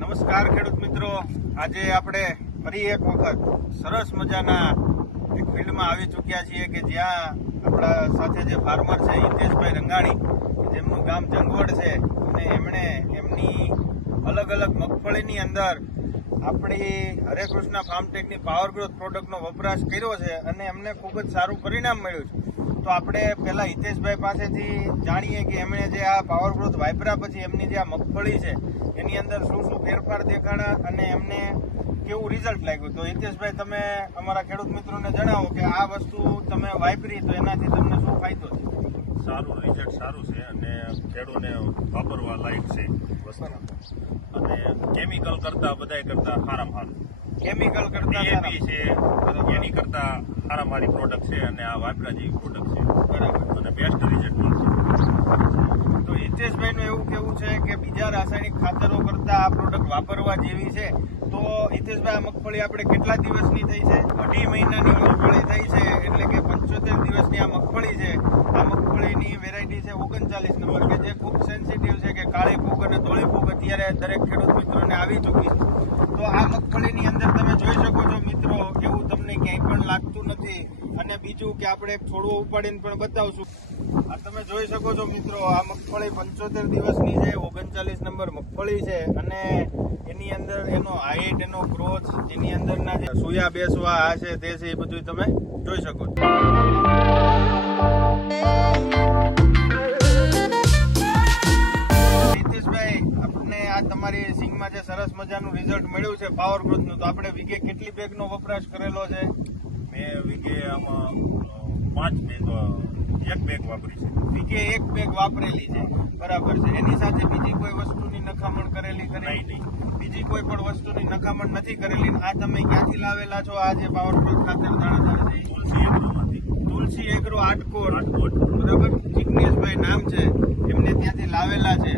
નમસ્કાર ખેડૂત મિત્રો, આજે આપણે ફરી એક વખત સરસ મજાના એક ફિલ્ડમાં આવી ચૂક્યા છીએ કે જ્યાં આપણા સાથે જે ફાર્મર છે હિતેશભાઈ રંગાણી, જેમનું ગામ જંગવડ છે અને એમણે એમની અલગ અલગ મગફળીની અંદર આપણી હરે કૃષ્ણ ફાર્મટેકની પાવર ગ્રોથ પ્રોડક્ટનો વપરાશ કર્યો છે અને એમને ખૂબ જ સારું પરિણામ મળ્યું છે. તો આપણે પહેલા હિતેશભાઈ પાસેથી જાણીએ કે એમણે જે આ પાવર ગ્રોથ વાપર્યા પછી એમની જે આ મગફળી છે એની અંદર શું શું ફેરફાર દેખાણા અને એમને કેવું રિઝલ્ટ લાગ્યું. તો હિતેશભાઈ, તમે અમારા ખેડૂત મિત્રોને જણાવો કે આ વસ્તુ તમે વાપરી તો એનાથી તમને શું ફાયદો છે? સારું રિઝલ્ટ સારું છે અને ખેડૂતને વાપરવા લાયક છે વસ્તુ. અને કેમિકલ કરતા બધાય કરતા સારામાં સારું કેમિકલ કરતા DAP છે એની કરતા સારામાં સારી પ્રોડક્ટ છે અને આ વાપરા જેવી પ્રોડક્ટ છે. બરાબર. અને બેસ્ટ રિઝલ્ટ મળશે. તો હિતેશભાઈનું એવું કેવું છે કે બીજા રાસાયણિક ખાતરો કરતા આ પ્રોડક્ટ વાપરવા જેવી છે. તો હિતેશભાઈ, આ મગફળી આપણે કેટલા દિવસની થઈ છે? 2.5 મહિનાની મગફળી થઈ છે, એટલે કે 75 દિવસની આ મગફળી છે. આ મગફળીની વેરાયટી છે 39 નંબર, કે જે ખૂબ સેન્સિટિવ છે, કે કાળી ફૂગ અને ધોળી ફૂગ અત્યારે દરેક ખેડૂત મિત્રોને આવી ચૂકી છે. તો આ મગફળીની અંદર તમે જોઈ શકો છો મિત્રો, એવું તમને ક્યાંય પણ લાગતું નથી. અને બીજું કે આપણે એક છોડવો ઉપાડીને પણ બતાવશું. આ તમે જોઈ શકો છો મિત્રો, આ મગફળી 75 દિવસની છે, 39 નંબર મગફળી છે અને એની અંદર એનો હાઈટ, એનો ગ્રોથ, એની અંદરના જે સુયા બેસવા આ છે તે છે, એ બધું તમે જોઈ શકો છો. હિતેશભાઈ, આપણને આ તમારી સિંગમાં જે સરસ મજાનું રિઝલ્ટ મળ્યું છે પાવર ગ્રોથનું, તો આપણે વીઘે કેટલી બેગનો વપરાશ કરેલો છે? મેં વીઘે આમાં 5 બેગ, 1 બેગ વાપરી છે. વીઘે 1 બેગ વાપરેલી છે, બરાબર છે. એની સાથે બીજી કોઈ વસ્તુની નખામણ કરેલી નહીં. બીજી કોઈ પણ વસ્તુની નખામણ નથી કરેલી. આ તમે ક્યાંથી લાવેલા છો? આ જે પાવર ગ્રોથ ખાતર દાણા છે તુલસી એગ્રોમાંથી. તુલસી એગ્રો આટકોટ, બરાબર, જિગ્નેશભાઈ નામ છે, એમને ત્યાંથી લાવેલા છે.